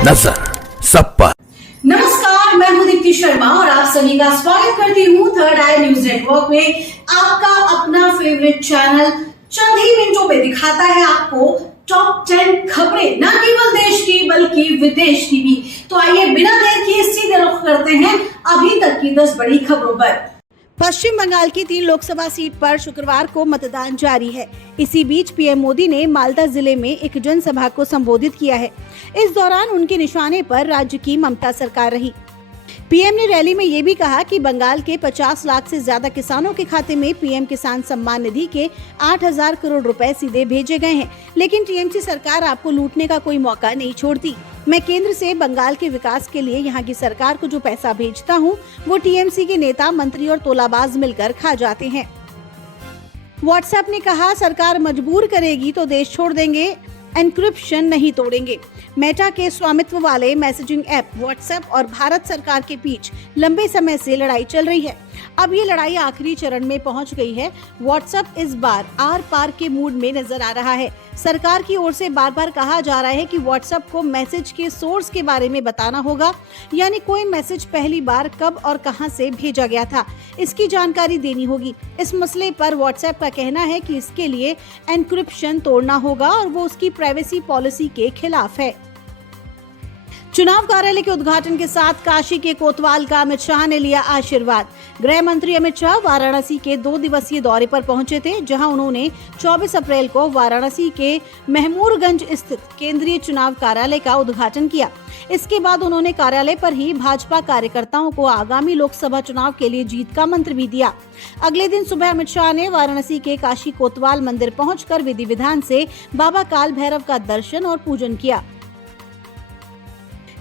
नजर सब पर। नमस्कार, मैं हूं दीप्ति शर्मा और आप सभी का स्वागत करती हूं थर्ड आई न्यूज नेटवर्क में। आपका अपना फेवरेट चैनल चंद ही मिनटों में दिखाता है आपको टॉप 10 खबरें, न केवल देश की बल्कि विदेश की भी। तो आइए बिना देर किए सीधे रुख करते हैं अभी तक की 10 बड़ी खबरों पर। पश्चिम बंगाल की 3 लोकसभा सीट पर शुक्रवार को मतदान जारी है। इसी बीच पीएम मोदी ने मालदा जिले में एक जनसभा को संबोधित किया है। इस दौरान उनके निशाने पर राज्य की ममता सरकार रही। पीएम ने रैली में ये भी कहा कि बंगाल के 50 लाख से ज्यादा किसानों के खाते में पीएम किसान सम्मान निधि के 8,000 करोड़ रुपए सीधे भेजे गए हैं, लेकिन टीएमसी सरकार आपको लूटने का कोई मौका नहीं छोड़ती। मैं केंद्र से बंगाल के विकास के लिए यहाँ की सरकार को जो पैसा भेजता हूँ, वो टीएमसी के नेता, मंत्री और तोलाबाज मिलकर खा जाते हैं। व्हाट्सएप ने कहा, सरकार मजबूर करेगी तो देश छोड़ देंगे, एन्क्रिप्शन नहीं तोड़ेंगे। मेटा के स्वामित्व वाले मैसेजिंग ऐप व्हाट्सएप और भारत सरकार के बीच लंबे समय से लड़ाई चल रही है। अब ये लड़ाई आखिरी चरण में पहुंच गई है। व्हाट्सएप इस बार आर पार के मूड में नजर आ रहा है। सरकार की ओर से बार बार कहा जा रहा है कि व्हाट्सएप को मैसेज के सोर्स के बारे में बताना होगा, यानी कोई मैसेज पहली बार कब और कहां से भेजा गया था, इसकी जानकारी देनी होगी। इस मसले पर व्हाट्सएप का कहना है कि इसके लिए एन्क्रिप्शन तोड़ना होगा और वो उसकी प्राइवेसी पॉलिसी के खिलाफ है। चुनाव कार्यालय के उद्घाटन के साथ काशी के कोतवाल का अमित शाह ने लिया आशीर्वाद। गृह मंत्री अमित शाह वाराणसी के 2 दिवसीय दौरे पर पहुंचे थे, जहां उन्होंने 24 अप्रैल को वाराणसी के महमूरगंज स्थित केंद्रीय चुनाव कार्यालय का उद्घाटन किया। इसके बाद उन्होंने कार्यालय पर ही भाजपा कार्यकर्ताओं को आगामी लोकसभा चुनाव के लिए जीत का मंत्र भी दिया। अगले दिन सुबह अमित शाह ने वाराणसी के काशी कोतवाल मंदिर पहुंचकर विधि विधान से बाबा काल भैरव का दर्शन और पूजन किया।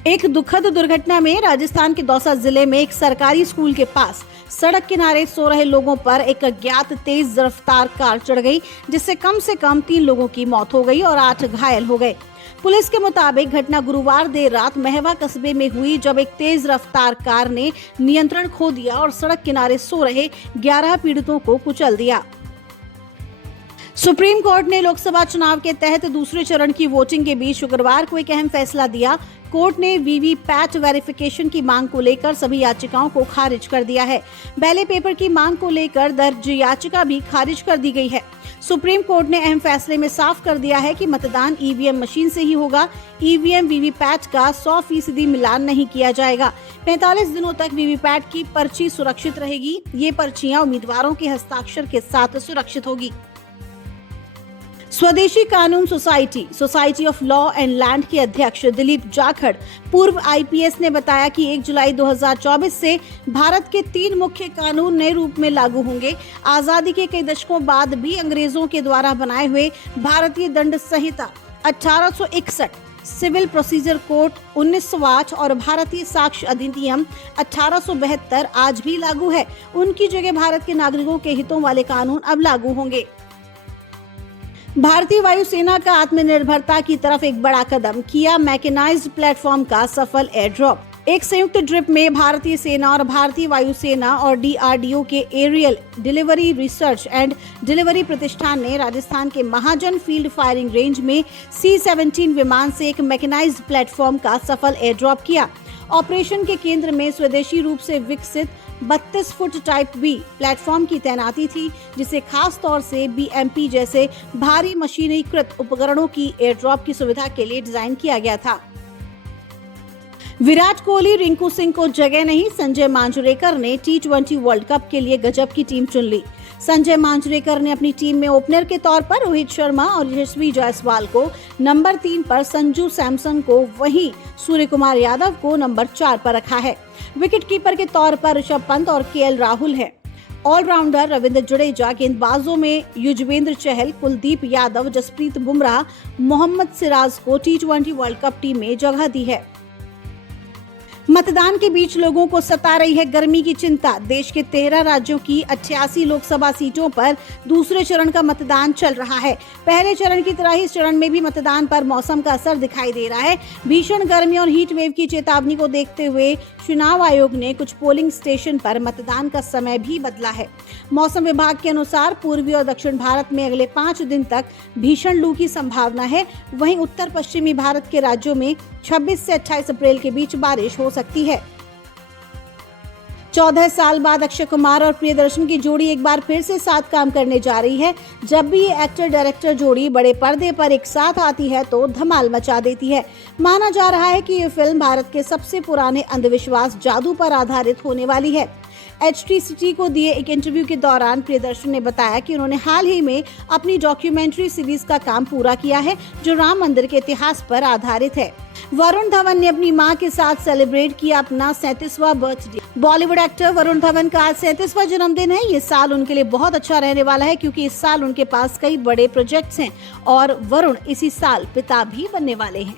एक दुखद दुर्घटना में राजस्थान के दौसा जिले में एक सरकारी स्कूल के पास सड़क किनारे सो रहे लोगों पर एक अज्ञात तेज रफ्तार कार चढ़ गई, जिससे कम से कम 3 लोगों की मौत हो गई और 8 घायल हो गए। पुलिस के मुताबिक घटना गुरुवार देर रात महवा कस्बे में हुई, जब एक तेज रफ्तार कार ने नियंत्रण खो दिया और सड़क किनारे सो रहे 11 पीड़ितों को कुचल दिया। सुप्रीम कोर्ट ने लोकसभा चुनाव के तहत दूसरे चरण की वोटिंग के बीच शुक्रवार को एक अहम फैसला दिया। कोर्ट ने वीवीपैट वेरिफिकेशन की मांग को लेकर सभी याचिकाओं को खारिज कर दिया है। बैलेट पेपर की मांग को लेकर दर्ज याचिका भी खारिज कर दी गई है। सुप्रीम कोर्ट ने अहम फैसले में साफ कर दिया है कि मतदान ईवीएम मशीन से ही होगा। ईवीएम वीवीपैट का 100% मिलान नहीं किया जाएगा। 45 दिनों तक वीवीपैट की पर्ची सुरक्षित रहेगी। ये पर्चियां उम्मीदवारों के हस्ताक्षर के साथ सुरक्षित होगी। स्वदेशी कानून society of law and land के अध्यक्ष दिलीप जाखड़, पूर्व आईपीएस, ने बताया कि 1 जुलाई 2024 से भारत के 3 मुख्य कानून नए रूप में लागू होंगे। आजादी के कई दशकों बाद भी अंग्रेजों के द्वारा बनाए हुए भारतीय दंड संहिता 1861, सिविल प्रोसीजर कोड 1908 और भारतीय साक्ष्य अधिनियम 1872 आज भी लागू है। उनकी जगह भारत के नागरिकों के हितों वाले कानून अब लागू होंगे। भारतीय वायुसेना का आत्मनिर्भरता की तरफ एक बड़ा कदम, किया मैकेनाइज्ड प्लेटफॉर्म का सफल एयर ड्रॉप। एक संयुक्त ट्रिप में भारतीय सेना और भारतीय वायुसेना और डीआरडीओ के aerial delivery research and delivery प्रतिष्ठान ने राजस्थान के महाजन फील्ड फायरिंग रेंज में C-17 विमान से एक मैकेनाइज्ड प्लेटफॉर्म का सफल एयर ड्रॉप किया। ऑपरेशन के केंद्र में स्वदेशी रूप से विकसित 32 फुट टाइप बी प्लेटफॉर्म की तैनाती थी, जिसे खास तौर से बीएमपी जैसे भारी मशीनीकृत उपकरणों की एयरड्रॉप की सुविधा के लिए डिजाइन किया गया था। विराट कोहली, रिंकू सिंह को जगह नहीं, संजय मांजरेकर ने T20 वर्ल्ड कप के लिए गजब की टीम चुन ली। संजय मांजरेकर ने अपनी टीम में ओपनर के तौर पर रोहित शर्मा और यशस्वी जायसवाल को, नंबर 3 पर संजू सैमसन को, वहीं सूर्य कुमार यादव को नंबर 4 पर रखा है। विकेट कीपर के तौर पर ऋषभ पंत और केएल राहुल है। ऑलराउंडर रविंद्र जडेजा, गेंदबाजों में युजवेंद्र चहल, कुलदीप यादव, जसप्रीत बुमराह, मोहम्मद सिराज को T20 वर्ल्ड कप टीम में जगह दी है। मतदान के बीच लोगों को सता रही है गर्मी की चिंता। देश के 13 राज्यों की 88 लोकसभा सीटों पर दूसरे चरण का मतदान चल रहा है। पहले चरण की तरह ही इस चरण में भी मतदान पर मौसम का असर दिखाई दे रहा है। भीषण गर्मी और हीट वेव की चेतावनी को देखते हुए चुनाव आयोग ने कुछ पोलिंग स्टेशन पर मतदान का समय भी बदला है। मौसम विभाग के अनुसार पूर्वी और दक्षिण भारत में अगले 5 दिन तक भीषण लू की संभावना है। वहीं उत्तर पश्चिमी भारत के राज्यों में 26 से 28 अप्रैल के बीच बारिश हो सकती है। 14 साल बाद अक्षय कुमार और प्रियदर्शन की जोड़ी एक बार फिर से साथ काम करने जा रही है। जब भी ये एक्टर डायरेक्टर जोड़ी बड़े पर्दे पर एक साथ आती है तो धमाल मचा देती है। माना जा रहा है कि ये फिल्म भारत के सबसे पुराने अंधविश्वास जादू पर आधारित होने वाली है। HTCT को दिए एक इंटरव्यू के दौरान प्रियदर्शन ने बताया कि उन्होंने हाल ही में अपनी डॉक्यूमेंट्री सीरीज का काम पूरा किया है जो राम मंदिर के इतिहास पर आधारित है। वरुण धवन ने अपनी मां के साथ सेलिब्रेट किया अपना 37वां बर्थडे। बॉलीवुड एक्टर वरुण धवन का आज 37वां जन्मदिन है। ये साल उनके लिए बहुत अच्छा रहने वाला है क्योंकि इस साल उनके पास कई बड़े प्रोजेक्ट्स हैं और वरुण इसी साल पिता भी बनने वाले हैं।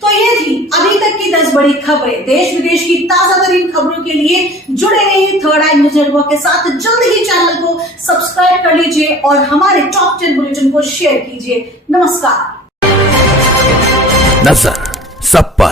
तो ये थी अभी तक की 10 बड़ी खबरें। देश विदेश की ताजा तरीन खबरों के लिए जुड़े रहिए थर्ड आई न्यूज नेटवर्क के साथ। जल्द ही चैनल को सब्सक्राइब कर लीजिए और हमारे टॉप 10 बुलेटिन को शेयर कीजिए। नमस्कार। नजर सब पर।